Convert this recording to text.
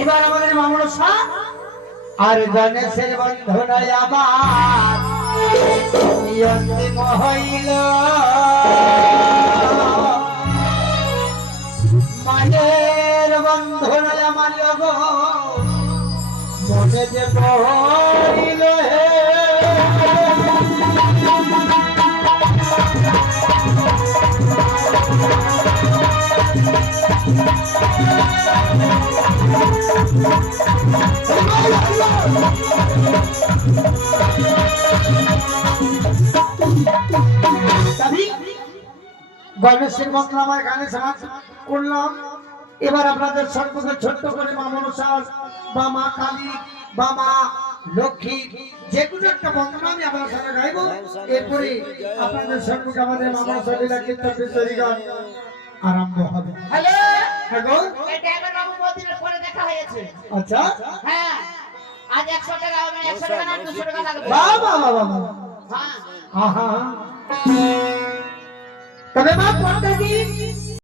এবার আমাদের মামনসা আর গণেশের বন্ধনায় আমার অন্তিম হইল মায়ের বন্ধনায় আমার মনে যে পড়িল গণেশের মন্ত্র আমার গানে সমাজ করলাম। এবার আপনাদের সম্মুখে ছোট্ট করে মা মনসা বা মা কালী বা মা লক্ষ্মী যে কোনো একটা বন্দনা আমি আপনার সাথে গাইব। এরপরে আপনাদের সম্মুখে আমাদের মা মনসা লীলা কীর্তন বিশ্বরী গান আরম্ভ হবে। হ্যালো হ্যালো, এটা আমার বাবু মদিনার পরে দেখা হয়েছে। আচ্ছা হ্যাঁ, আজ 100 টাকা হবে, 100 টাকা না 200 টাকা লাগবে। বাহ বাহ বাহ বাহ, হ্যাঁ আহা, তবে মা পর্দাজি